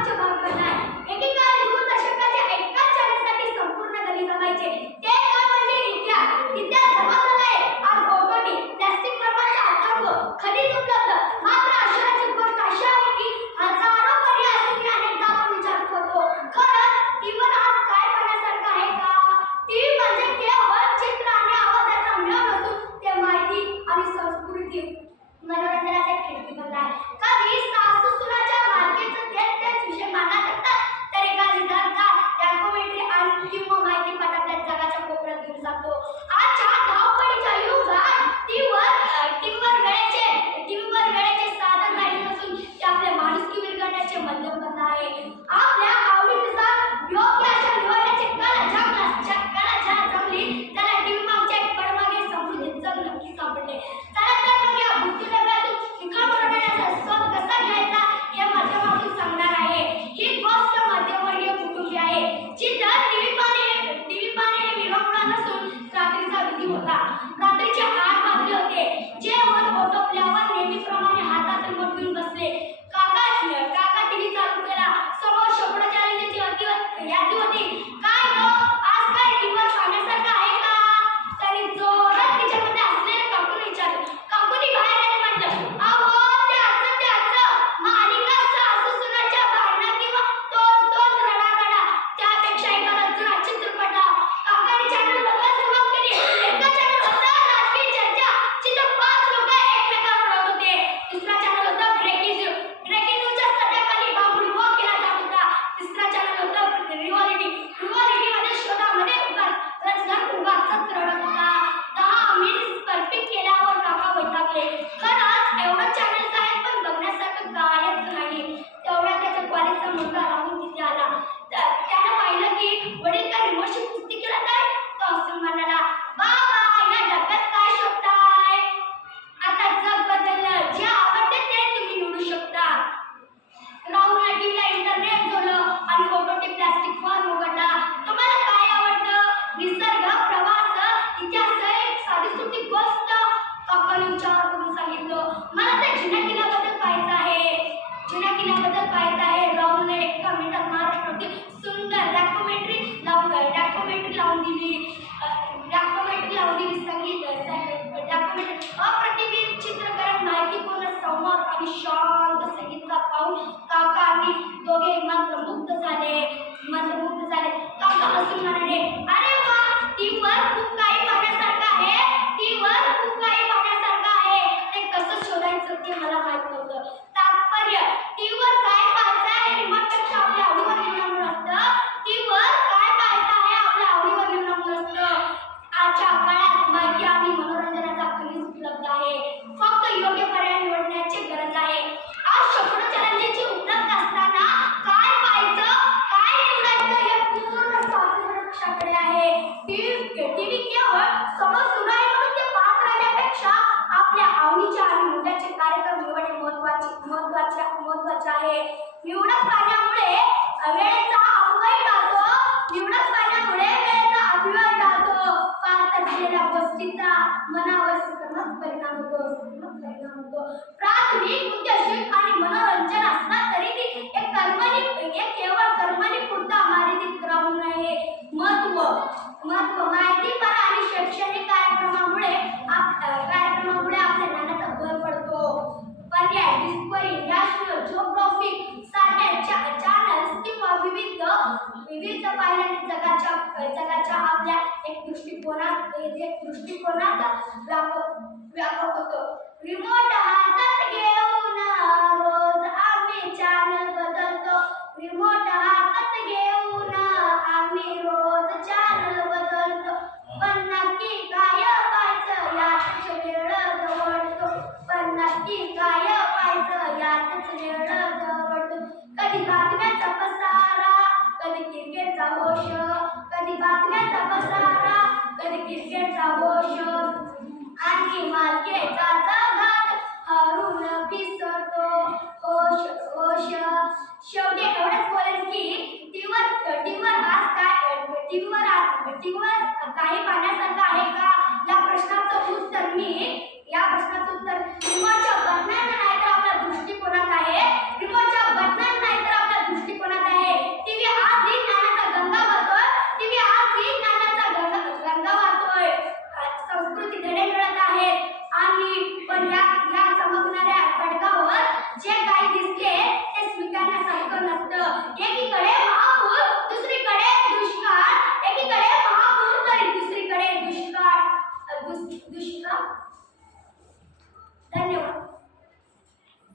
अविभाज्य भाग बनलाय. एकेकाळी दूरदर्शकाच्या एकाच चॅनलसाठी संपूर्ण गली जमायचे. ते काय म्हणजे इतिहास जमा झालाय. आज बोगटी, प्लास्टिक कर्माचा आतंक, खनिज उपलब्ध. मात्र आश्चर्याची गोष्ट अशी आहे की हजारो पर्याय असूनही अनेकदा आपण विचार करतो, खरंच टीव्हीवर आज काय पाहण्यासारखं आहे का? टीव्ही म्हणजे केवळ चित्र आणि आवाजाचा मेळ नसून ते माहिती आणि संस्कृती मनोरंजनाचा खिडकी बनला आहे. कधी सासू सुनाच्या मालकीचं तेच विषय मांडला जातात, तर एखादी दर्जा डॉक्युमेंटरी आणि किंवा माहिती पटाकल्या जगाच्या कोपऱ्यात घेऊन जातो. आजच्या धावपळीच्या युगात टीव्हीवर वेळेचे साधन राहिले नसून ते आपल्या माणुसकी विरघळण्याचे माध्यम बनला आहे. आपल्या आवडीनुसार योग्य अशा निवडण्याची कला ज्याला जमली त्याला टीव्ही मागच्या एक पडमागे समृद्धीत जग नक्की सापडले. चला तर मग या बुद्धिडब्यातून निकाल बनवण्याचा स्वाद कसा घ्यायचा हे माध्यमातून सांगणार आहे. ही गोष्ट मध्यमवर्गीय कुटुंबी आहे, जिथं टीव्ही पाहणे हे विरंगुळा नसून रात्रीचा विधी होता. रात्रीचे 8 वाजले होते. जेवण ओटपल्यावर नेहमीप्रमाणे हातात रिमोट घेऊन बसले. काका टीव्ही चालू केला. समोर शेकडो चॅनलची यादी होती. काय गं, आज काय टीव्हीवर पाहण्यासारखं आहे का? त्यांनी जोरात तिच्यामध्ये असलेल्या काकूने विचारलं. काकूनी बाहेर आली, म्हटलं, अहो त्याचं मालिका सासू सुनाच्या भांडणं किंवा तोच रडा. त्यापेक्षा एखादा जुना चित्रपट लाव. काकांनी चॅनल बघायला सुरुवात केली. एका चॅनल होता राजकीय चर्चा, जिथं 5 लोक एकमेकांवर रडत होते. दुसरा चॅनल होता ब्रेकिंग न्यूजच्या सट्ट्याखाली बाबुलबुवा केला जात होता. तिसरा चॅनल होता रिव्हॉल्युशनमध्ये शोधामध्ये रचनात उगाचच रडत होता. 10 मिनिट पल्पिंग केल्यावर काका वैतागले. खरंच एवढं चॅनल्स आहेत, पण बघण्यासारखं कायच नाही. तेवढ्या त्याच्या कॉलेजचा मुलगा राहून तिथे आला. त्यानं पाहिलं की वडील काय रिमोटची कुस्ती केला नाही. तो हसून म्हणाला, बाबा या डब्यात काय शोधताय? आता जग बदललं, जे आवडते ते तुम्ही निवडू शकता. राहुलने टीव्हीला इंटरनेट जोडलं आणि ओटोटी प्लास्टिक फॉर्म उघडला. तुम्हाला काय आवडतं? निसर्ग, प्रवास, इतिहास, एक साधीसुधी गोष्ट. काकांनी विचार करून सांगितलं, मला ते जुन्या किल्ल्याबद्दल पाहायचं आहे. राहुलने एका मिनिटात महाराष्ट्रातील सुंदर डॉक्युमेंटरी लावून दिली. संगीत डॉक्युमेंटरी अप्रतिम चित्रकरण, माहितीपूर्ण संवाद आणि शांत संगीतकार पाहून काका आणि दोघे मंत्रमुग्ध झाले. काका हसून म्हणाले, अरे वा, टीव्हीवर खूप काही पाहण्यासारखं आहे. ते कसं शोधायचं ते मला माहित नव्हतं. तात्पर्य, टीव्हीवर काय पाहायचं आहे रिमोटपेक्षा आपल्या आवडीवर निवडून असतं. आजच्या काळात माहिती आणि मनोरंजनाचा खनिज उपलब्ध आहे. फक्त योग्य पर्याय निवडण्याची गरज आहे. आज शेकडो चॅनलची उपलब्ध असताना काय पाहायचं, काय निवडायचं हे पूर्ण स्वातंत्र्य पक्षाकडे आहे. टीव्ही केवळ समोर सुरू आहे म्हणून ते पाहत राहण्यापेक्षा आपल्या आवडीचे आणि मूल्याचे कार्यक्रम निवडणे महत्त्वाचे आहे. निवडक पाहण्यामुळे वेळेचा अपव्यय टाळतो. पाहत असलेल्या गोष्टीचा मनावर सकारात्मक परिणाम होतो. प्राथमिक उद्देश आणि मनोरंजन असला तरी ती केवळ कर्मणी पुरता मर्यादित राहू नये. महत्व माहितीपर आणि शैक्षणिक कार्यक्रमामुळे आपल्या ज्ञानाचा भर पडतो. पर्याय डिस्कव्हरी, नॅशनल जिओग्राफिक सारख्या चॅनल्स किंवा विविध पाहिल्याने जगाच्या आपल्या एक दृष्टिकोनात व्यापक होतो. रिमोट हातात घेऊन रोज आम्ही चॅनल बदलतो. पण नक्की काय पाहायचं यातच वेळ दवडतो. कधी बातम्याचा पसारा, कधी क्रिकेटचा होश, आणि